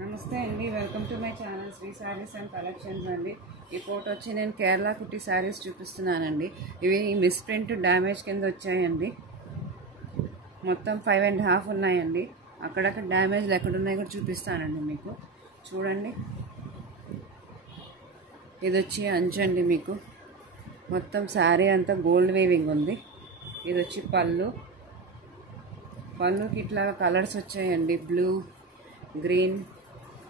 నమస్తే అండి, welcome to my channel Sri sarees and collections అండి. ఈ ఫోటో వచ్చి నేను కేరళ కుట్టి శారీస్ చూపిస్తున్నానండి. ఇవి మిస్ ప్రింట్ డ్యామేజ్ కింద వచ్చాయండి. మొత్తం 5.5 ఉన్నాయండి. అక్కడక్కడ డ్యామేజ్లు ఎక్కడున్నాయి కూడా చూపిస్తానండి మీకు. చూడండి, ఇది వచ్చి అంచు అండి. మీకు మొత్తం శారీ అంతా గోల్డ్ వేవింగ్ ఉంది. ఇది వచ్చి పళ్ళుకి ఇట్లా కలర్స్ వచ్చాయండి. బ్లూ, గ్రీన్,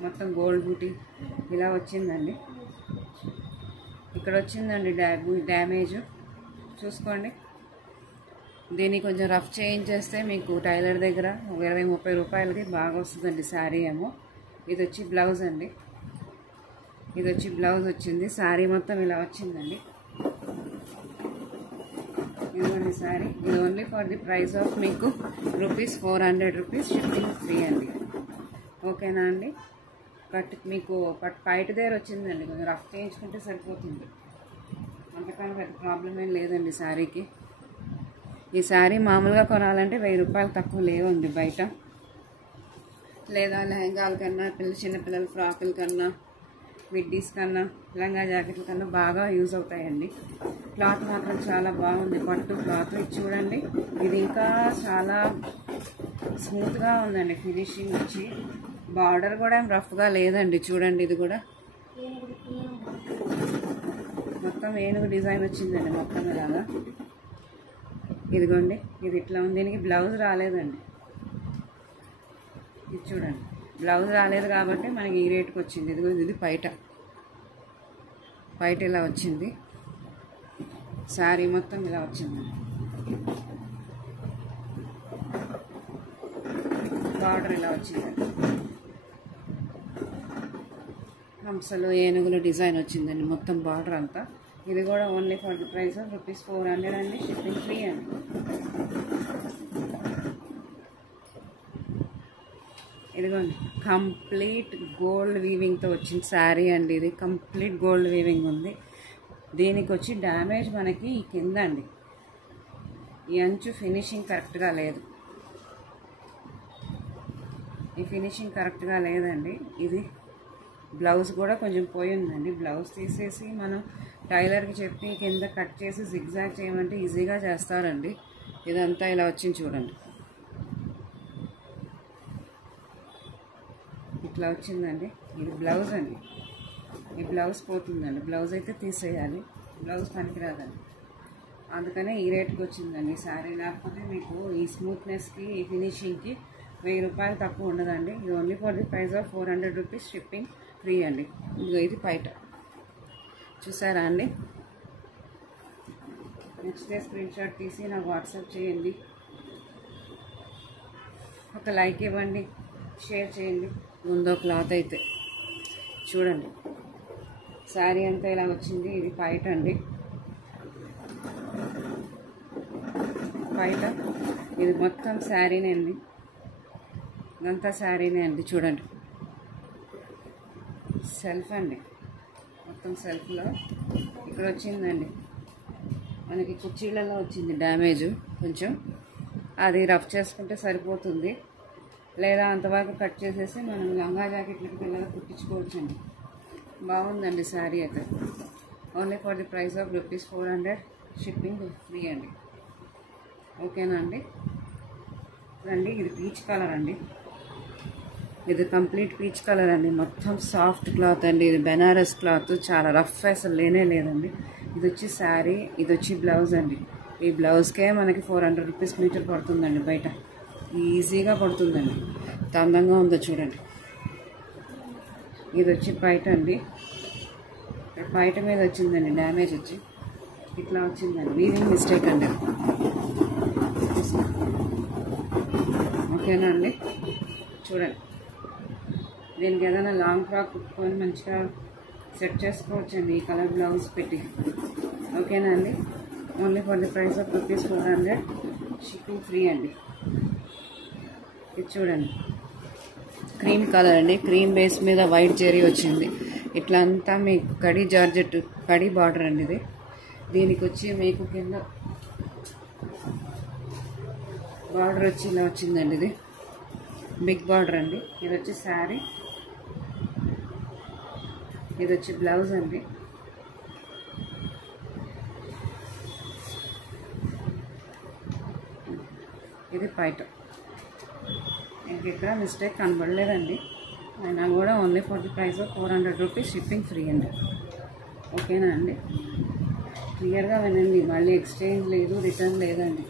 మొత్తం గోల్డ్ బూటీ ఇలా వచ్చిందండి. ఇక్కడ వచ్చిందండి డ్యామేజ్ చూసుకోండి. దీన్ని కొంచెం రఫ్ చేయించేస్తే మీకు టైలర్ దగ్గర 20-30 రూపాయలకి బాగా వస్తుందండి శారీ ఏమో. ఇది వచ్చి బ్లౌజ్ అండి. ఇది వచ్చి బ్లౌజ్ వచ్చింది. శారీ మొత్తం ఇలా వచ్చిందండి. ఇదిగోండి శారీ. ఇది only for the price of మీకు ₹400 షిప్పింగ్ ఫ్రీ అండి. ఓకేనా అండి. మీకు పైట దగ్గర వచ్చిందండి. కొంచెం రఫ్ చేయించుకుంటే సరిపోతుంది. అంతకన్నా పెద్ద ప్రాబ్లం ఏం లేదండి శారీకి. ఈ శారీ మామూలుగా కొనాలంటే ₹1000 తక్కువ లేవండి బయట. లేదా లెహంగాల కన్నా, చిన్నపిల్లల ఫ్రాకుల కన్నా, మిడ్డీస్ కన్నా, లంగా జాకెట్ల కన్నా బాగా యూజ్ అవుతాయండి. క్లాత్ మాత్రం చాలా బాగుంది, పట్టు క్లాత్. ఇది చూడండి, ఇది ఇంకా చాలా స్మూత్గా ఉందండి. ఫినిషింగ్ వచ్చి బార్డర్ కూడా ఏం రఫ్గా లేదండి. చూడండి, ఇది కూడా మొత్తం ఏనుగు డిజైన్ వచ్చిందండి మొత్తం ఇలాగా. ఇదిగోండి, ఇది ఇట్లా ఉంది. దీనికి బ్లౌజ్ రాలేదండి. ఇది చూడండి, బ్లౌజ్ రాలేదు కాబట్టి మనకి ఈ రేట్కి వచ్చింది. ఇదిగోండి, ఇది పైట ఇలా వచ్చింది. శారీ మొత్తం ఇలా వచ్చిందండి. బార్డర్ ఇలా వచ్చిందండి. హంసలు, ఏనుగులు డిజైన్ వచ్చిందండి మొత్తం బార్డర్ అంతా. ఇది కూడా only for the price of ₹400 అండి. షిప్పింగ్ ఫ్రీ అండి. ఇదిగోండి, కంప్లీట్ గోల్డ్ వీవింగ్తో వచ్చిన శారీ అండి. ఇది కంప్లీట్ గోల్డ్ వీవింగ్ ఉంది. దీనికి వచ్చి డ్యామేజ్ మనకి ఈ కింద అండి. ఈ అంచు ఫినిషింగ్ కరెక్ట్గా లేదు. ఈ ఫినిషింగ్ కరెక్ట్గా లేదండి. ఇది బ్లౌజ్ కూడా కొంచెం పోయి ఉందండి. బ్లౌజ్ తీసేసి మనం టైలర్కి చెప్పి కింద కట్ చేసి జిగ్జాగ్ చేయమంటే ఈజీగా చేస్తారండి. ఇదంతా ఇలా వచ్చింది చూడండి. ఇట్లా వచ్చిందండి. ఇది బ్లౌజ్ అండి. ఈ బ్లౌజ్ పోతుందండి. బ్లౌజ్ అయితే తీసేయాలి, బ్లౌజ్ పనికిరాదండి. అందుకనే ఈ రేట్కి వచ్చిందండి శారీ. లేకపోతే మీకు ఈ స్మూత్నెస్కి, ఈ ఫినిషింగ్కి ₹1000 తక్కువ ఉండదండి. ఇది only for the price of ₹400 shipping free అండి. ఇది పైట చూసారా అండి. నెక్స్ట్ డే స్క్రీన్ షాట్ తీసి నాకు వాట్సాప్ చేయండి. ఒక లైక్ ఇవ్వండి, షేర్ చేయండి. ముందో క్లాత్ అయితే చూడండి, శారీ అంతా ఇలా వచ్చింది. ఇది పైట అండి. పైట ఇది మొత్తం శారీనే అండి. ఇదంతా శారీనే అండి. చూడండి, సెల్ఫ్ అండి. మొత్తం సెల్ఫ్లో ఇక్కడ వచ్చిందండి. మనకి కుర్చీలలో వచ్చింది డ్యామేజ్ కొంచెం. అది రఫ్ చేసుకుంటే సరిపోతుంది. లేదా అంతవరకు కట్ చేసేసి మనం లంగా జాకెట్లకి పిల్లలు కుట్టించుకోవచ్చండి. బాగుందండి శారీ అయితే. Only for the price of ₹400 shipping free అండి. ఓకేనా అండి. రండి, ఇది పీచ్ కలర్ అండి. ఇది కంప్లీట్ పీచ్ కలర్ అండి. మొత్తం సాఫ్ట్ క్లాత్ అండి. ఇది బెనారస్ క్లాత్, చాలా రఫ్ అసలు లేదండి. ఇది వచ్చి శారీ, ఇది వచ్చి బ్లౌజ్ అండి. ఈ బ్లౌజ్కే మనకి ₹400 మీటర్ పడుతుందండి బయట. ఈజీగా పడుతుందండి. ఎంత అందంగా ఉందో చూడండి. ఇది వచ్చి పైట అండి. పైట మీద వచ్చిందండి డ్యామేజ్ వచ్చి ఇట్లా వచ్చిందండి. వీవింగ్ మిస్టేక్ అండి. ఓకేనా అండి. చూడండి, దీనికి ఏదైనా లాంగ్ ఫ్రాక్ కుట్టుకొని మంచిగా సెట్ చేసుకోవచ్చండి ఈ కలర్ బ్లౌజ్ పెట్టి. ఓకేనా అండి. Only for the price of ₹400 shipping free అండి. ఇది చూడండి, క్రీమ్ కలర్ అండి. క్రీమ్ బేస్ మీద వైట్ జెరీ వచ్చింది. ఇట్లా అంతా మీకు కడీ జార్జెట్, కడీ బార్డర్ అండి ఇది. దీనికి వచ్చి మీకు కింద బార్డర్ వచ్చి ఇలా వచ్చిందండి. ఇది బిగ్ బార్డర్ అండి. ఇది వచ్చి శారీ, ఇది వచ్చి బ్లౌజ్ అండి. ఇది పైట. ఇంకెక్కడ మిస్టేక్ కనబడలేదండి. అయినా కూడా only for the price of 400 rupees, shipping free అండి. ఓకేనా అండి? క్లియర్గా వినండి, మళ్ళీ ఎక్స్చేంజ్ లేదు, రిటర్న్ లేదండి.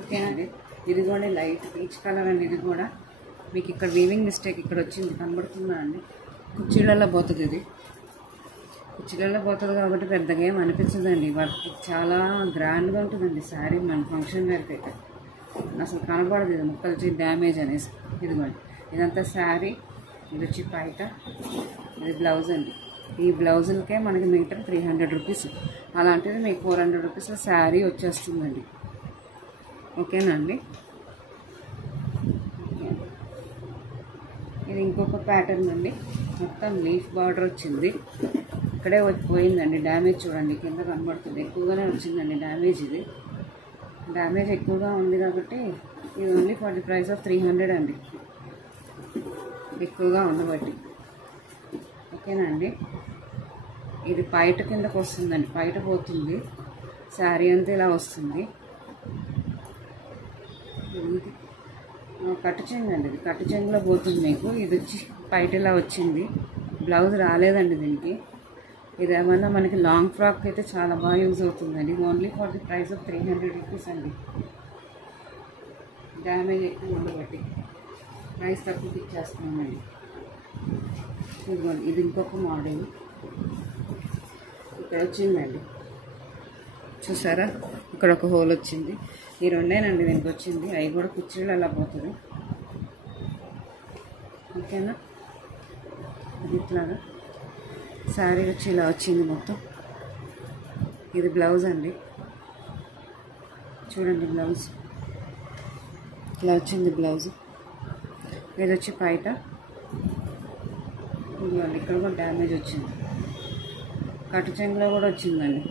ఓకేనా అండి? ఇది కూడా లైట్ పీచ్ కలర్ అండి. ఇది కూడా మీకు ఇక్కడ వీవింగ్ మిస్టేక్ ఇక్కడ వచ్చింది, కనబడుతుందా అండి? కుర్చీలలో పోతుంది. ఇది కుర్చీలలో పోతుంది కాబట్టి పెద్దగా ఏం అనిపించదండి. వర్క్ చాలా గ్రాండ్గా ఉంటుందండి శారీ. మన ఫంక్షన్ వేర్కి అయితే అసలు కనబడదు ఇది ముక్కలు డ్యామేజ్ అనేసి. ఇదిగోండి, ఇదంతా శారీ. ఇది వచ్చి పైట, ఇది బ్లౌజ్ అండి. ఈ బ్లౌజులకే మనకి మీటర్ 300 రూపీస్. అలాంటిది మీకు 400 రూపీస్లో శారీ వచ్చేస్తుందండి. ఓకేనా అండి? ఇది ఇంకొక ప్యాటర్న్ అండి. మొత్తం లీఫ్ బార్డర్ వచ్చింది. ఇక్కడే పోయిందండి డ్యామేజ్. చూడండి, కింద కనబడుతుంది. ఎక్కువగానే వచ్చిందండి డ్యామేజ్. ఇది డ్యామేజ్ ఎక్కువగా ఉంది కాబట్టి ఇది only for the price of 300 అండి, ఎక్కువగా ఉండబట్టి. ఓకేనా అండి? ఇది పైట కిందకు వస్తుందండి, పైట పోతుంది. శారీ అంతా ఇలా వస్తుంది. కట్టు చెంగు అండి. ఇది కట్టు చెంగులో పోతుంది మీకు. ఇది వచ్చి పైట ఇలా వచ్చింది. బ్లౌజ్ రాలేదండి దీనికి. ఇది ఏమన్నా మనకి లాంగ్ ఫ్రాక్ అయితే చాలా బాగా యూజ్ అవుతుందండి. Only for the price of 300 rupees అండి. డ్యామేజ్ ఎక్కువ ఉండబట్టి ప్రైస్ తక్కువకి ఇచ్చేస్తున్నామండి. ఇదిగోండి, ఇది ఇంకొక మోడల్ ఇక్కడ వచ్చిందండి. చూసారా, ఇక్కడ ఒక హోల్ వచ్చింది. ఈ రెండేనండి దీనికి వచ్చింది. అవి కూడా కుర్చీలు అలా పోతుంది. ఓకేనా? ఇది ఇట్లాగా శారీ వచ్చి ఇలా వచ్చింది మొత్తం. ఇది బ్లౌజ్ అండి. చూడండి, బ్లౌజ్ ఇలా వచ్చింది బ్లౌజ్. ఇది వచ్చి పైట. ఇదిగోండి, ఇక్కడ కూడా డ్యామేజ్ వచ్చింది. కట్టు చెంగులో కూడా వచ్చిందండి.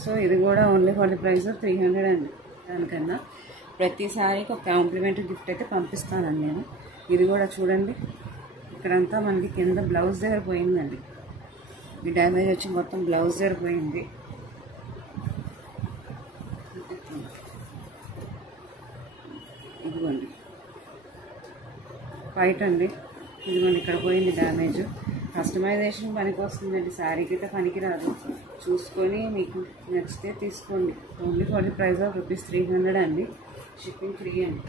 సో ఇది కూడా only for the price of 300 అండి. దానికన్నా ప్రతిసారికి ఒక కాంప్లిమెంటరీ గిఫ్ట్ అయితే పంపిస్తానండి నేను. ఇది కూడా చూడండి, ఇక్కడంతా మనకి కింద బ్లౌజ్ దగ్గర పోయిందండి. ఈ డ్యామేజ్ వచ్చి మొత్తం బ్లౌజ్ దగ్గర పోయింది. ఇదిగోండి పైట అండి. ఇదిగోండి, ఇక్కడ పోయింది డ్యామేజ్. కస్టమైజేషన్ పనికి వస్తుందండి, శారీకి అయితే పనికి రాదు. చూసుకొని మీకు నచ్చితే తీసుకోండి. Only for the price of rupees 300 అండి, షిప్పింగ్ ఫ్రీ అండి.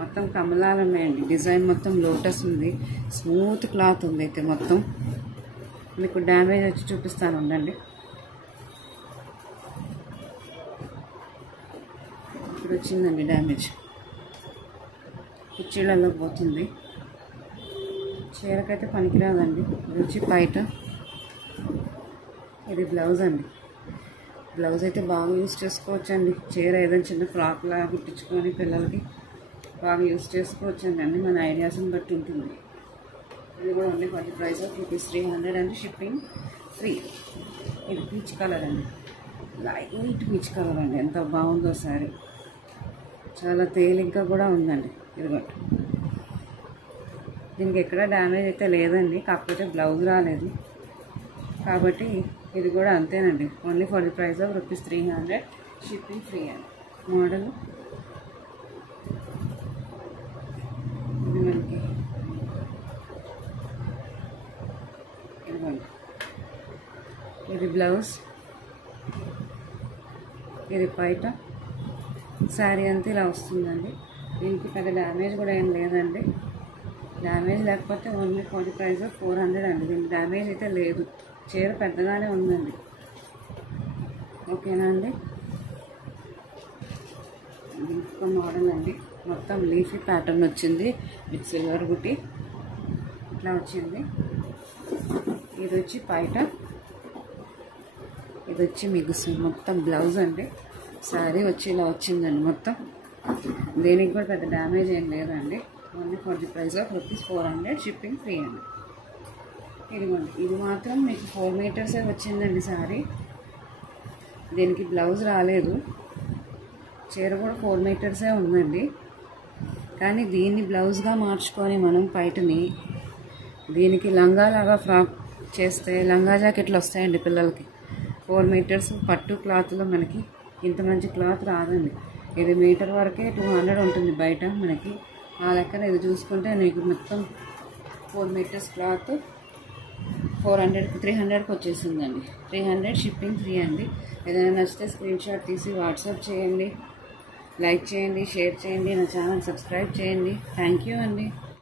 మొత్తం కమలాలు ఉన్నాయండి. డిజైన్ మొత్తం లోటస్ ఉంది. స్మూత్ క్లాత్ ఉంది. అయితే మొత్తం మీకు డ్యామేజ్ వచ్చి చూపిస్తాను ఉండండి. ఇక్కడ వచ్చిందండి డ్యామేజ్. కుర్చీలలో పోతుంది. చీరకైతే పనికిరాదండి. ఇది వచ్చి పైట. ఇది బ్లౌజ్ అండి. బ్లౌజ్ అయితే బాగా యూజ్ చేసుకోవచ్చండి. చీర ఏదైనా చిన్న ఫ్రాక్ లాగా కుట్టించుకొని పిల్లలకి బాగా యూజ్ చేసుకోవచ్చండి. అన్ని మన ఐడియాస్ని బట్టి ఉంటుంది. ఇది కూడా only for the price of rupees 300 అండి, షిప్పింగ్ ఫ్రీ. ఇది పీచ్ కలర్ అండి, లైట్ పీచ్ కలర్ అండి. ఎంత బాగుందో సారీ, చాలా తేలిగ్గా కూడా ఉందండి. ఇదిగోండి, దీనికి ఎక్కడ డ్యామేజ్ అయితే లేదండి, కాకపోతే బ్లౌజ్ రాలేదు కాబట్టి ఇది కూడా అంతేనండి. Only for the price of rupees 300, shipping free అండి. మోడల్ ఇది మనకి ఇదిగోండి. ఇది బ్లౌజ్, ఇది పైట. శారీ అంతా ఇలా వస్తుందండి. దీనికి పెద్ద డ్యామేజ్ కూడా ఏం లేదండి. డ్యామేజ్ లేకపోతే only for the price of 400 అండి. దీనికి డ్యామేజ్ అయితే లేదు. చీర పెద్దగానే ఉందండి. ఓకేనా అండి? ఇంకొక మోడల్ అండి. మొత్తం లీఫీ ప్యాటర్న్ వచ్చింది విత్ సిల్వర్ బుట్టి ఇట్లా వచ్చింది. ఇది వచ్చి పైట. ఇది వచ్చి మీకు మొత్తం బ్లౌజ్ అండి. శారీ వచ్చి ఇలా వచ్చిందండి మొత్తం. దీనికి కూడా పెద్ద డ్యామేజ్ ఏం లేదండి. Only for the price of rupees 400, shipping free అండి. ఇదిగోండి, ఇది మాత్రం మీకు 4 మీటర్సే వచ్చిందండి శారీ. దీనికి బ్లౌజ్ రాలేదు. చీర కూడా 4 మీటర్సే ఉందండి. కానీ దీన్ని బ్లౌజ్గా మార్చుకొని మనం పైటని దీనికి లంగా లాగా ఫ్రాక్ చేస్తే లంగా జాకెట్లు వస్తాయండి పిల్లలకి. 4 మీటర్స్ పట్టు క్లాత్లో మనకి ఇంత మంచి క్లాత్ రాదండి. ఇది మీటర్ వరకే 200 ఉంటుంది బయట మనకి. ఆ లెక్కన ఇది చూసుకుంటే నీకు మొత్తం 4 మీటర్స్ క్లాత్ 300కి వచ్చేసిందండి. 300 షిప్పింగ్ ఫ్రీ అండి. ఏదైనా నచ్చితే స్క్రీన్ షాట్ తీసి వాట్సాప్ చేయండి. లైక్ చేయండి, షేర్ చేయండి, నా ఛానల్ సబ్స్క్రైబ్ చేయండి. థ్యాంక్ యూ అండి.